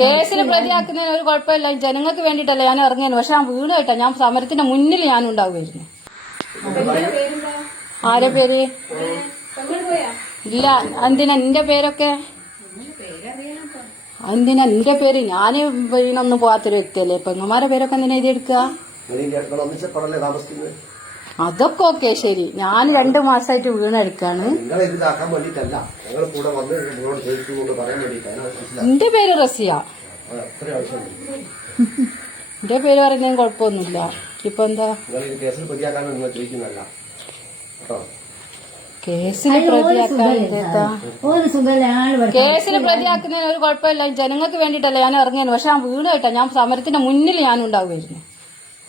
കേസിൽ പ്രതിയാക്കുന്നതിന് ഒരു കുഴപ്പമില്ല. ജനങ്ങൾക്ക് വേണ്ടിയിട്ടല്ല ഞാൻ ഇറങ്ങിയത്. പക്ഷെ ഞാൻ വീണ് കേട്ടോ. ഞാൻ സമരത്തിന്റെ മുന്നിൽ ഞാൻ ഉണ്ടാവുമായിരുന്നു. ആരെ പേര്? ഇല്ല എന്തിനാ നിന്റെ പേരൊക്കെ? എന്തിനാ നിന്റെ പേര്? ഞാൻ വീണൊന്നും പോകാത്തൊരു വ്യക്തിയല്ലേ. പെങ്ങന്മാരെ പേരൊക്കെ എന്തിനാ എഴുതിയെടുക്കുക? എടുക്കുക അതൊക്കെ ഓക്കെ ശരി. ഞാൻ രണ്ടു മാസമായിട്ട് വീണെടുക്കാണ് എന്റെ പേര് റസിയ. എന്റെ പേര് പറയുന്നതിന് കുഴപ്പമൊന്നുമില്ല. ഇപ്പൊ എന്താ? കേസിന് കേസിന് പ്രതിയാക്കാൻ പ്രതിയാക്കുന്നതിന് ഒരു കുഴപ്പമില്ല. ജനങ്ങൾക്ക് വേണ്ടിയിട്ടല്ല. ഞാൻ ഇറങ്ങിയത് പക്ഷെ ഞാൻ വീണ് കേട്ടോ. ഞാൻ സമരത്തിന്റെ മുന്നിൽ ഞാൻ ഉണ്ടാവുമായിരുന്നു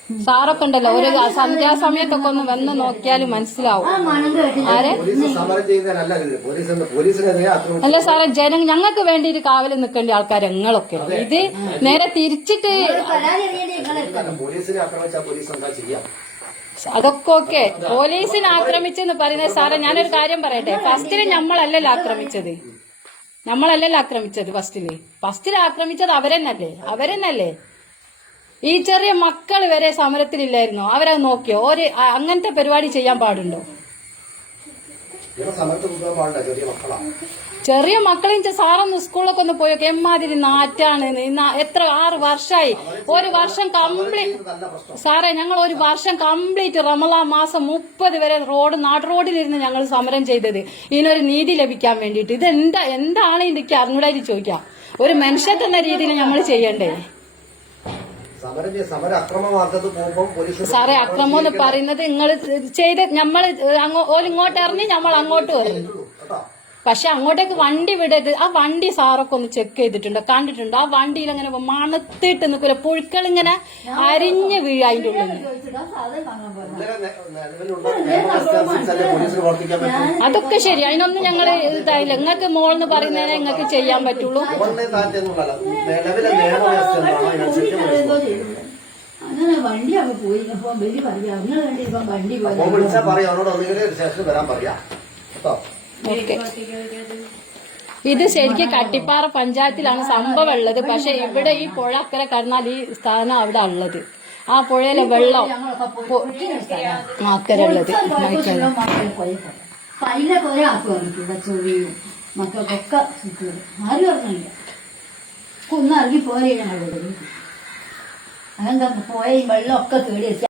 സാറൊക്കെ ഉണ്ടല്ലോ ഒരു സന്ധ്യാസമയത്തൊക്കെ ഒന്ന് വന്ന് നോക്കിയാൽ മനസ്സിലാവും. ആരെ? അല്ല സാറേ ജനങ്ങൾ ഞങ്ങൾക്ക് വേണ്ടി ഒരു കാവൽ നിൽക്കേണ്ട ആൾക്കാർ ഞങ്ങളൊക്കെ ഇത് നേരെ തിരിച്ചിട്ട് പരാതി പോലീസിനെ ആക്രമിച്ചാൽ പോലീസ് എന്താ ചെയ്യാം? അതൊക്കെ ഓക്കെ. പോലീസിനെ ആക്രമിച്ചെന്ന് പറയുന്നത് സാറേ ഞാനൊരു കാര്യം പറയട്ടെ. ഫസ്റ്റിൽ നമ്മളല്ലല്ലോ ആക്രമിച്ചത്. നമ്മളല്ലല്ലോ ആക്രമിച്ചത് ഫസ്റ്റിൽ ഫസ്റ്റിൽ ആക്രമിച്ചത് അവരെന്നല്ലേ? അവരെന്നല്ലേ? ഈ ചെറിയ മക്കൾ വരെ സമരത്തിലില്ലായിരുന്നോ? അവരത് നോക്കിയോ? ഒരു അങ്ങനത്തെ പരിപാടി ചെയ്യാൻ പാടുണ്ടോ? ചെറിയ മക്കളാ. സാറൊന്ന് സ്കൂളിലൊക്കെ ഒന്ന് പോയൊക്കെ എമ്മാതിരി നാറ്റാണ്. ഇന്ന് എത്ര ആറ് വർഷമായി ഒരു വർഷം കംപ്ലീറ്റ് സാറേ ഞങ്ങൾ ഒരു വർഷം കംപ്ലീറ്റ് റമലാ മാസം മുപ്പത് വരെ റോഡ് നാട്ടു റോഡിലിരുന്ന് ഞങ്ങൾ സമരം ചെയ്തത്. ഇതിനൊരു നീതി ലഭിക്കാൻ വേണ്ടിയിട്ട്. ഇത് എന്താ എന്താണ് ഇതിക്ക് അറിഞ്ഞൂടായി ചോദിക്കാം? ഒരു മനുഷ്യത്തെന്ന രീതിയിൽ നമ്മൾ ചെയ്യണ്ടേ? സാറേ അക്രമം എന്ന് പറയുന്നത് നിങ്ങൾ ചെയ്ത് നമ്മൾ ഇങ്ങോട്ട് ഇറങ്ങി നമ്മൾ അങ്ങോട്ട് വരും. കേട്ടോ? പക്ഷെ അങ്ങോട്ടേക്ക് വണ്ടി വിടരുത്. ആ വണ്ടി സാറൊക്കെ ഒന്ന് ചെക്ക് ചെയ്തിട്ടുണ്ടോ. കണ്ടിട്ടുണ്ടോ. ആ വണ്ടിയിൽ അങ്ങനെ മണത്തിട്ട് നിൽക്കില്ല പുഴുക്കൾ ഇങ്ങനെ അരിഞ്ഞ് വീഴ അതിന്റെ ഉള്ളിൽ അതൊക്കെ ശരി. അതിനൊന്നും ഞങ്ങൾ ഇതായില്ല. നിങ്ങൾക്ക് മോൾ എന്ന് പറയുന്നതിനെ നിങ്ങൾക്ക് ചെയ്യാൻ പറ്റുള്ളൂ. അങ്ങനെ വണ്ടി അങ്ങ് പോയി. അപ്പൊ വലിയ പറയാ നിങ്ങൾ വേണ്ടി പോയി. വിളിച്ചാൽ പറയാം. അവരോട് വരാൻ പറയാം. കേട്ടോ? ഓക്കെ. ഇത് ശരിക്കും കട്ടിപ്പാറ പഞ്ചായത്തിലാണ് സംഭവം ഉള്ളത് പക്ഷെ ഇവിടെ ഈ പുഴ അക്കരെ കടന്നാൽ ഈ സ്ഥാനം അവിടെ ഉള്ളത്. ആ പുഴയിലെ വെള്ളം അക്കരെ ഉള്ളത് ചൊറിയും മക്കൾക്കൊക്കെ ആരും അറിഞ്ഞില്ല. ഇറങ്ങി പോരെ ഞങ്ങൾ അതെന്താ പോയ വെള്ളമൊക്കെ കേടി വെച്ച